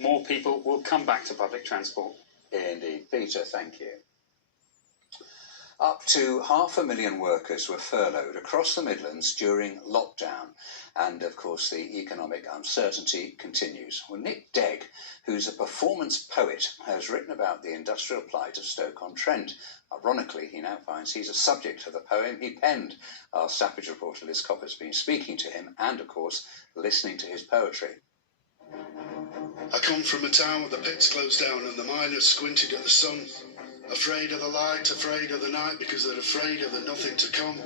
more people will come back to public transport. Indeed. Peter, thank you. Up to 500,000 workers were furloughed across the Midlands during lockdown. And, of course, the economic uncertainty continues. Well, Nick Degg, who's a performance poet, has written about the industrial plight of Stoke-on-Trent. Ironically, he now finds he's a subject of the poem he penned. Our Staffordshire reporter Liz Copper has been speaking to him and, of course, listening to his poetry. I come from a town where the pits closed down and the miners squinted at the sun. Afraid of the light, afraid of the night, because they're afraid of the nothing to come.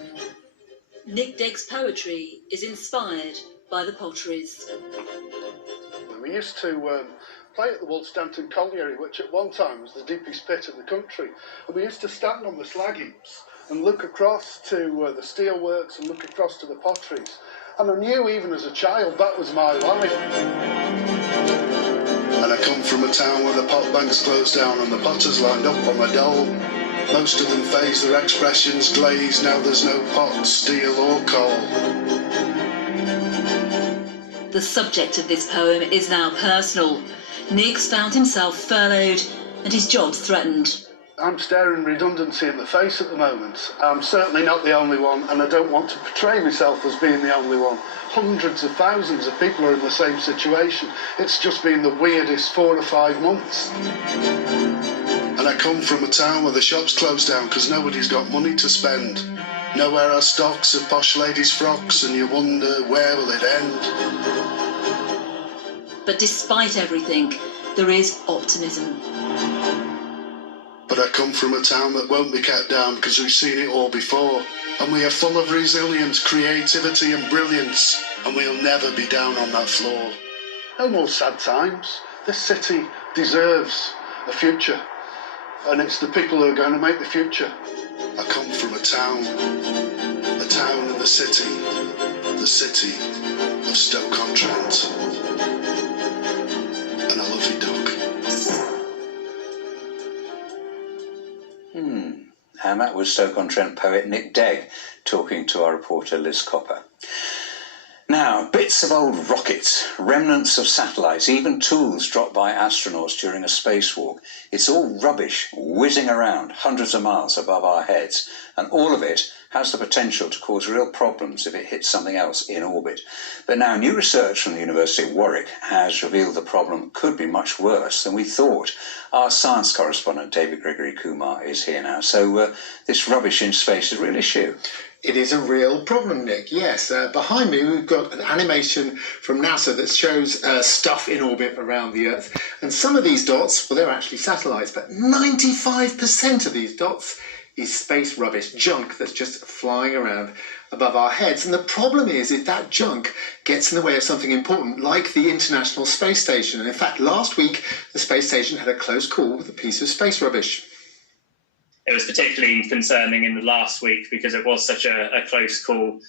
Nick Degg's poetry is inspired by the potteries. We used to play at the Wolstanton Colliery, which at one time was the deepest pit in the country. And we used to stand on the slag heaps and look across to the steelworks and look across to the potteries. And I knew even as a child that was my life. And I come from a town where the pot banks closed down and the potters lined up on the dole. Most of them phased their expressions glazed, now there's no pot, steel or coal. The subject of this poem is now personal. Nick's found himself furloughed and his job's threatened. I'm staring redundancy in the face at the moment. I'm certainly not the only one, and I don't want to portray myself as being the only one. Hundreds of thousands of people are in the same situation. It's just been the weirdest 4 or 5 months. And I come from a town where the shops closed down because nobody's got money to spend. Nowhere are stocks of posh ladies' frocks, and you wonder, where will it end? But despite everything, there is optimism. But I come from a town that won't be kept down because we've seen it all before. And we are full of resilience, creativity and brilliance. And we'll never be down on that floor. No more sad times. This city deserves a future. And it's the people who are going to make the future. I come from a town in the city of Stoke-on-Trent. And I love you, Doc. And that was Stoke-on-Trent poet Nick Degg talking to our reporter Liz Copper. Now, bits of old rockets, remnants of satellites, even tools dropped by astronauts during a spacewalk. It's all rubbish whizzing around hundreds of miles above our heads, and all of it has the potential to cause real problems if it hits something else in orbit. But now new research from the University of Warwick has revealed the problem could be much worse than we thought. Our science correspondent David Gregory Kumar is here now. So this rubbish in space is a real issue. It is a real problem, Nick, yes. Behind me we've got an animation from NASA that shows stuff in orbit around the Earth. And some of these dots, well, they're actually satellites, but 95% of these dots is space rubbish, junk that's just flying around above our heads. And the problem is that junk gets in the way of something important, like the International Space Station. And in fact, last week, the space station had a close call with a piece of space rubbish. It was particularly concerning in the last week because it was such a close call.